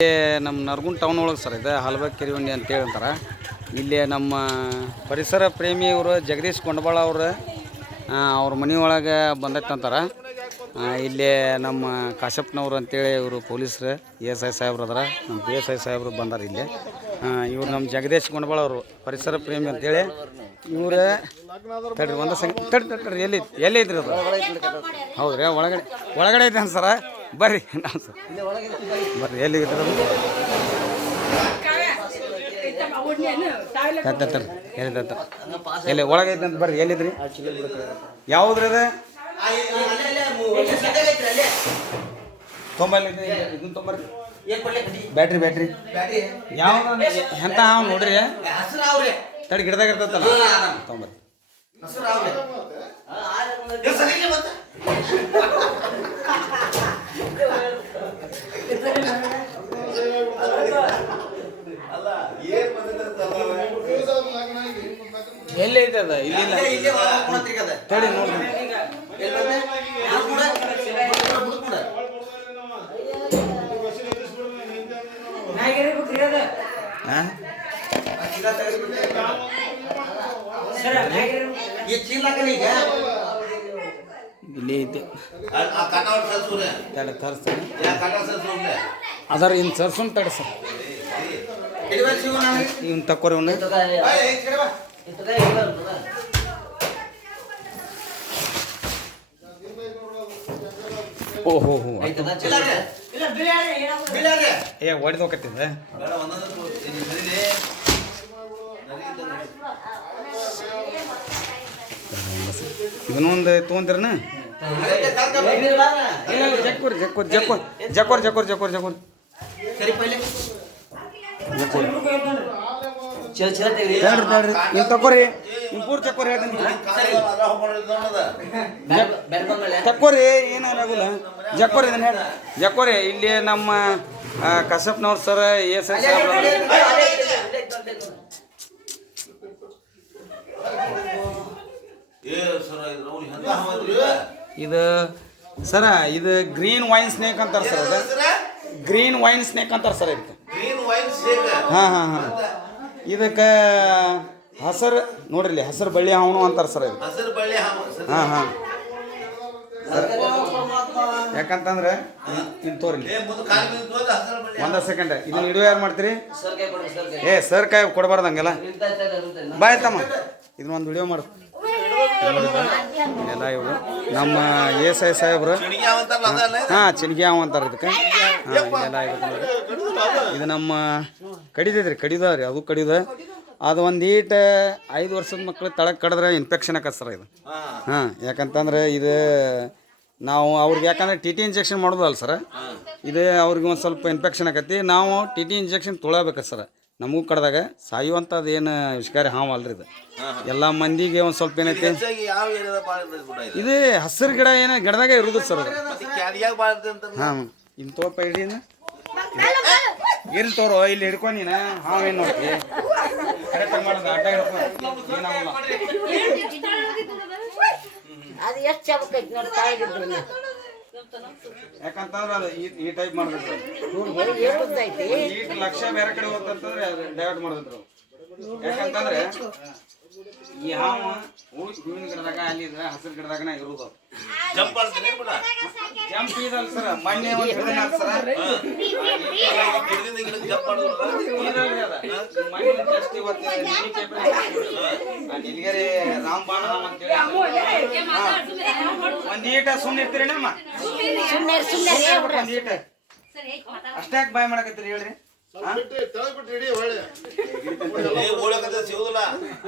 ನಮ್ಮ ನರಗುಂದ ಟೌನ್ ಒಳಗೆ ಸರ್ ಇದೆ ಹಾಲ್ಬಾಗ್ ಕೆರಿವಂಡಿ ಅಂತೇಳಿ ಅಂತಾರೆ. ಇಲ್ಲಿ ನಮ್ಮ ಪರಿಸರ ಪ್ರೇಮಿಯವರು ಜಗದೀಶ್ ಕೊಂಡಬಾಳ ಅವ್ರ ಮನೆಯೊಳಗೆ ಬಂದೈತಂತಾರೆ. ಇಲ್ಲಿ ನಮ್ಮ ಕಾಶಪ್ಪನವ್ರು ಅಂತೇಳಿ ಇವರು ಪೊಲೀಸರು ASI ಸಾಹೇಬ್ರು ಅದಾರ, ನಮ್ಮ PSI ಸಾಹೇಬ್ರು ಬಂದಾರ. ಇಲ್ಲಿ ಇವ್ರು ನಮ್ಮ ಜಗದೀಶ್ ಕೊಂಡಬಾಳ ಅವರು ಪರಿಸರ ಪ್ರೇಮಿ ಅಂತೇಳಿ. ಇವ್ರು ತಡ್ರಿ ಒಂದು ತಡ್ರಿ ಎಲ್ಲಿ ಐತ್ರಿ ಅದು? ಹೌದ್ರಿ, ಒಳಗಡೆ ಐತೆ ಅಂತ ಸರ. ಬರ್ರಿ ಬರ್ರಿ, ಎಲ್ಲಿ ಎಲ್ಲಿ ಒಳಗೆ ಐತೆ ಅಂತ ಬರ್ರಿ. ಎಲ್ಲಿದ್ರಿ? ಯಾವುದ್ರಿ ಅದ? ಇದನ್ನ ತೊಂಬರ್ರಿ. ಬ್ಯಾಟ್ರಿ ಯಾವ್ದು ಎಂತ ನೋಡ್ರಿ, ತಡಿ ಗಿಡದಾಗ ಇರ್ತೈತಲ್ಲ, ತೊಂಬರ್ರಿ. ಎಲ್ಲಿ ಐತೆ ಅದ? ಇಲ್ಲಿಲ್ಲ, ತಡಿ ನೋಡ್ರಿ. ಇಲ್ಲಿ ಐತೆ ತರಿಸ್ತೀನಿ ಅದರ ಇನ್ನು ಸರ್ಸುನ್ ತಡಿ ಸರ್. ಇವ್ನು ತಕ್ಕೋರಿ, ಇವನು ಓಹೋ ಏ ಹೊಡೆದು ಹೋಗತ್ತಿದ್ದೆ. ಇದನ್ನೊಂದು ತೊಗೊಂತೀರನ? ಜಕ್ಕೋರಿ ನೀವು ತಕೋರಿ, ನೀವು ಪೂರ್ ಚಕ್ಕೋರಿ ಹೇಳ್ತೀನಿ. ತಕ್ಕೋರಿ, ಏನಾಗಲ್ಲ. ಜಕ್ಕೋರಿ ಇದನ್ನ ಹೇಳಿ ಜಕ್ಕೋರಿ. ಇಲ್ಲಿ ನಮ್ಮ ಕಸಪ್ನವ್ರು ಸರ್ ASI ಸಾಹೇಬ್ರು. ಇದು ಸರ, ಇದು ಗ್ರೀನ್ ವೈನ್ ಸ್ನೇಕ್ ಅಂತಾರೆ ಸರ್. ಅದು ಗ್ರೀನ್ ವೈನ್ ಸ್ನೇಕ್ ಅಂತಾರೆ ಸರ್. ಇದಕ್ಕೆ ಹಾಂ ಇದಕ್ಕೆ ಹಸರು ನೋಡ್ರಿ, ಹಸರು ಬಳ್ಳಿ ಹಾವನು ಅಂತಾರೆ ಸರ್. ಇದು ಹಾಂ ಯಾಕಂತಂದ್ರೆ ಇನ್ನು ತೋರಿ ಒಂದ ಸೆಕೆಂಡ್. ಇದನ್ನ ಹಿಡಿಯೋ ಯಾರು ಮಾಡ್ತೀರಿ? ಸರ್ ಕೈ ಕೊಡಬಾರ್ದು ಹಂಗೆಲ್ಲ. ಬಾಯ್ ತಮ್ಮ, ಇದನ್ನೊಂದು ವಿಡಿಯೋ ಮಾಡು. ಎಲ್ಲ ಇವರು ನಮ್ಮ ASI ಸಾಹೇಬ್ರು. ಚಿನ್ಗಿ ಹಾವು ಅಂತಾರೆ ಇದಕ್ಕೆ. ಎಲ್ಲ ಇದು ನಮ್ಮ ಕಡಿದೈತ್ರಿ, ಕಡಿದವ್ರಿ, ಅದು ಕಡಿದ. ಅದು ಒಂದು 5 ವರ್ಷದ ಮಕ್ಳು ತಳಗೆ ಕಡಿದ್ರೆ ಇನ್ಫೆಕ್ಷನ್ ಆಕತ್ ಸರ್ ಇದು. ಯಾಕಂತಂದ್ರೆ ಇದು ನಾವು ಅವ್ರಿಗೆ, ಯಾಕಂದ್ರೆ TT ಇಂಜೆಕ್ಷನ್ ಮಾಡೋದಲ್ಲ ಸರ್. ಇದು ಅವ್ರಿಗೆ ಒಂದು ಸ್ವಲ್ಪ ಇನ್ಫೆಕ್ಷನ್ ಆಕತಿ. ನಾವು TT ಇಂಜೆಕ್ಷನ್ ತೊಗೊಳ್ಬೇಕು ಸರ್. ನಮಗೂ ಕಡ್ದಾಗ ಸಾಯುವಂಥದ್ದು ಏನು ವಿಷಕಾರಿ ಹಾವು ಅಲ್ರಿ ಇದು. ಎಲ್ಲ ಮಂದಿಗೆ ಒಂದು ಸ್ವಲ್ಪ ಏನೈತಿ, ಇದು ಹಸಿರು ಗಿಡ ಏನೋ ಗಿಡದಾಗ ಇರೋದು ಸರ್ ಅದು. ಇನ್ನು ತೋಪ ಇಡೀ ಎಲ್ಲಿ ತೋರೋ, ಇಲ್ಲಿ ಹಿಡ್ಕೊ ನೀನು. ಹಾವು ಏನು ನೋಡ್ತಿ ಕರೆಕ್ಟಾಗಿ ಮಾಡೋದು, ಆಟ ಹಿಡ್ಕೊ, ಏನಾಗಲ್ಲ. ಯಾಕಂತಂದ್ರೆ ಅದು ಈ ಟೈಪ್ ಮಾಡಿದ್ರು. ಲಕ್ಷ ಬೇರೆ ಕಡೆ ಹೋಗ್ತಂತಂದ್ರೆ ಡೈವರ್ಟ್ ಮಾಡಿದ್ರು. ಯಾಕಂತಂದ್ರೆ ಈ ಹಾವು ಹೂವಿನ ಗಿಡದಾಗ ಅಲ್ಲಿ ಹಸಿರು ಗಿಡದಾಗನ ಇರುವುದು. ಜಂಪ್ ಇದಲ್ಲ ಸರ್. ಮೊನ್ನೆ ಒಂದು ನಿಲ್ಗರಿ ರಾಮ್ಬಾಣ ಅಂತೇಳಿ ಒಂದೀಟ ಸುಮ್ಮನೆ ಇರ್ತೀರಿ ನಮ್ಮ ಒಂದೀಟ ಅಷ್ಟೇ ಬಾಯ್ ಮಾಡಕತ್ತೀರಿ ಹೇಳ್ರಿ.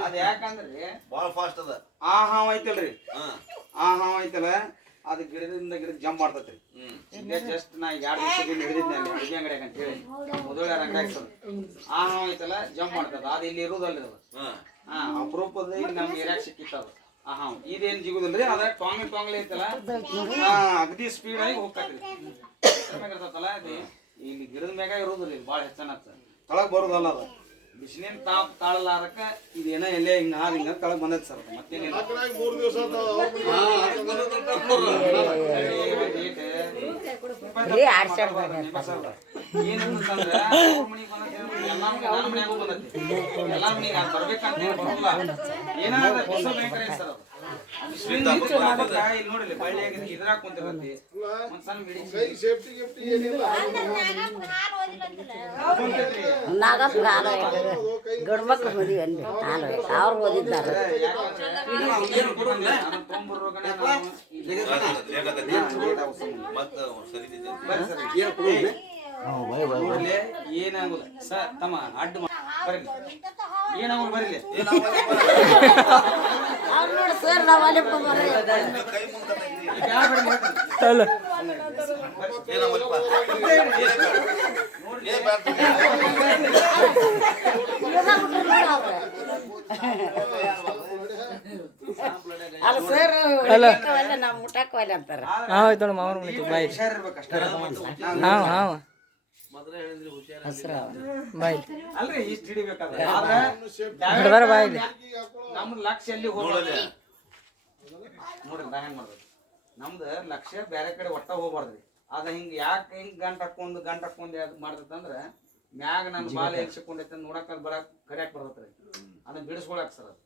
ಅದ ಯಾಕಂದ್ರಿ ಬಾಳ ಫಾಸ್ಟ್ ಅದ. ಆ ಹಾವು ಐತಲ್ರಿ, ಆ ಹಾವು ಐತಲ್ಲ, ಅದು ಗಿಡದಿಂದ ಗಿಡ ಜಂಪ್ ಮಾಡ್ತೈತ್ರಿ. ಜಸ್ಟ್ ನಾ 2 ದಿವಸದಿಂದ ಹಿಡಿದಿದ್ದೆ ಅಲ್ಲಿ ಅಡಿಗೆ ಅಂಗಡಿಯಾಗ ಅಂತೇಳಿ ಮೊದಲಾರ ಅಂಗಡಿಯಾಗ ಸರ್. ಆ ಹಾವು ಐತಲ್ಲ ಜಂಪ್ ಮಾಡ್ತದ. ಅದು ಇಲ್ಲಿ ಇರೋದಲ್ರಿ ಅದು. ಅಪರೂಪದ ಇಲ್ಲಿ ನಮ್ಗೆ ಏರಿಯಾಗ ಸಿಕ್ಕಿತ್ತು ಅದು. ಆ ಹಾವು ಇದೇನು ಜಿಗುದಿಲ್ರಿ. ಅದ ಟೊಂಗ್ಲಿ ಐತಲ್ಲ, ಅಗದಿ ಸ್ಪೀಡ್ ಆಗಿ ಹೋಗ್ತೈತ್ರಿ. ಇರ್ತೈತಲ್ಲ ಅದು ಇಲ್ಲಿ ಗಿಡದ ಮ್ಯಾಗ ಇರೋದ್ರಿ. ಭಾಳ ಹೆಚ್ಚನ ತಳಗ್ ಬರೋದಲ್ಲ ಅದು. ಬಿಸಿಲಿನ ತಾಳಲಾರಕ್ಕೆ ಇದೇನೋ ಎಲ್ಲೇ ಹಿಂಗೆ ಹಿಂಗೆ ತಳಗ್ ಬಂದೈತೆ ಸರ್. ಮತ್ತೇನಿಲ್ಲ. ಏನಂತಂದ್ರೆ ಅವ್ರ ಮನೆಗೆ ಬಂದೈತಿ ಎಲ್ಲ ನನ್ನ ಮನ್ಯಾಗೂ ಬಂದೈತಿ ಎಲ್ಲ ಮನೆಗೆ ಅದು ಬರ್ಬೇಕಂತ ಏನು ಬರೋಲ್ಲ ಏನಾದ್ರೆ ಹೊಸ ಭಯಂಕರ ಸರ್ ಅದು ಇಲ್ಲಿ ನೋಡಿಲ್ಲ ಬಳ್ಳಿಯಾಗಿ ಇದ್ರಾಗ ಕುಂತಿರತ್ತಿ ಒಂದ್ ಸಣ್ಣ ಬಿಡಿ ಗಂಡು ಮಕ್ಳು ಮದುವೆ ಅಂದೆ ಅವ್ರು ಓದಿದ್ದಾರೆ ಏನಾಗುಲ್ಲ ಸರ್ ತಮ್ಮ ಅಡ್ಡ ಬರಲಿ ಏನಾಗುಲ್ಲ ಬರಲಿ ಅವ್ರು ನೋಡಿ ಸರ್ ನಾವು ಅಲ್ಲಿ ಅಲ್ಲ ಸರ್ ನಾವು ಮುಟ್ಟಕ್ಕವಲ್ಲ ಅಂತಾರೆ ಅಲ್ರಿ ಇಷ್ಟ ಹಿಡಿಬೇಕಾದ್ರೆ ನಮ್ದು ಲಕ್ಷ್ಯ ಎಲ್ಲಿ ಹೋಗ್ಬಾರ್ದು ನೋಡ್ರಿ ನಾ ಹೆಂಗ್ ಮಾಡ್ಬೇಕು ನಮ್ದು ಲಕ್ಷ್ಯ ಬೇರೆ ಕಡೆ ಒಟ್ಟ ಹೋಗ್ಬಾರ್ದ್ರಿ ಅದ ಹಿಂಗ ಯಾಕೆ ಹಿಂಗ್ ಗಂಟ ಹಾಕೊಂಡ್ ಯಾವ್ದು ಮಾಡ್ತಂದ್ರ ಮ್ಯಾಗ ನನ್ನ ಬಾಲ ಎಲ್ಸಿಕೊಂಡೈತೆ ನೋಡಕ್ ಅದ್ ಬರಕ್ ಕಡಿಯಾಕ್ ಬರ್ತೈತ್ರಿ ಅದನ್ನ ಬಿಡಿಸ್ಕೊಳಕ್ ಸರ್ ಅದು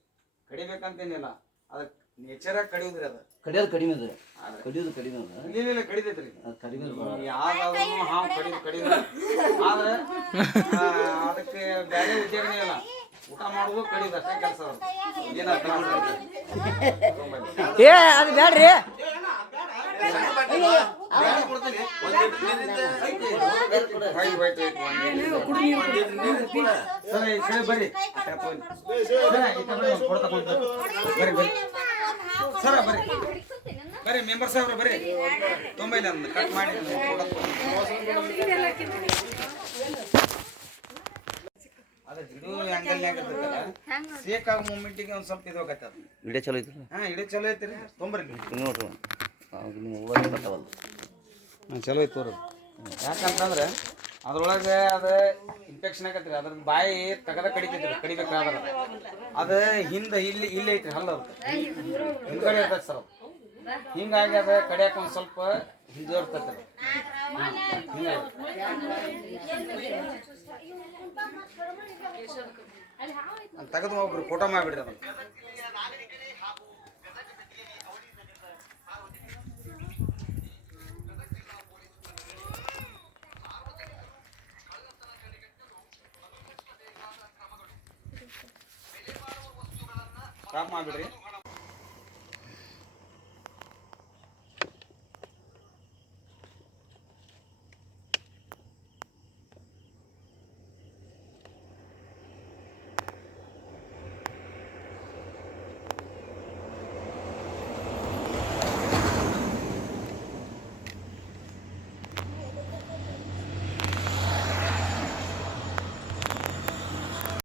ಕಡಿಬೇಕಂತೇನಿಲ್ಲ ಅದಕ್ಕೆ ನೇಚರ್ ಕಡಿಯೋದ್ರಿ ಅದ ಕಡಿಯೋದು ಕಡಿಮೆ ಅದ ಕಡಿಯೋದು ಕಡಿಮೆ ಅದ ಇಲ್ಲ ಕಡಿತೈತ್ರಿ ಕಡಿಮೆ ಯಾವ್ದಾದ್ರು ಹಾವು ಕಡಿಯೋದು ಆದ್ರೆ ಅದಕ್ಕೆ ಬೇರೆ ಉದ್ಯೋಗನೇ ಇಲ್ಲ ಊಟ ಮಾಡೋದು ಕಡಿಯೋದು ಅಷ್ಟೇ ಕೆಲಸ ಏನಂತ ಅದು ಬೇಡ್ರಿ ಬರ್ರಿ ಸರ ಬರ್ರಿ ಬರ್ರಿ ಮೆಂಬರ್ ಸಾಹೇಬ್ರ ಬರ್ರಿ ತೊಂಬೈಲಿ ಅಂದ್ ಕಟ್ ಮಾಡಿ ಅದ ಗಿಡ ಆಂಗಲ್ನ್ಯಾಗ ಸೇಕಾಗ ಮೂಮೆಂಟಿಗೆ ಒಂದ್ ಸ್ವಲ್ಪ ಇದು ಹೋಗತ್ತ ವಿಡಿಯೋ ಚಲೋ ಐತಿ ಇಡೀ ಚಲೋ ಐತ್ರಿ ತೊಂಬರ್ರಿ ನೋಡ್ರಿ ಚಲೋ ಐತಿ ತೋರಿ ಯಾಕಂತಂದ್ರೆ ಅದ್ರೊಳಗೆ ಅದ ಇನ್ಫೆಕ್ಷನ್ ಆಗತ್ರಿ ಅದ್ರ ಬಾಯಿ ತಗದ ಕಡಿಬೇಕಾದ್ರೆ ಅದ ಹಿಂದೆ ಇಲ್ಲಿ ಐತ್ರಿ ಹಲ್ಲ ಹಿಂದ್ಗಡೆ ಇರ್ತೈತಿ ಸರ್ ಹಿಂಗಾಗಿ ಅದ ಕಡಿಯಾಕ ಒಂದ್ ಸ್ವಲ್ಪ ಹಿಂದೆ ಇರ್ತೈತ್ರಿ ತೆಗೆದು ಒಬ್ರು ಫೋಟೋ ಮಾಡಿಬಿಡ್ರಿ ಅದನ್ನ ಸ್ಟಾಪ್ ಮಾಡಿಬಿಡ್ರಿ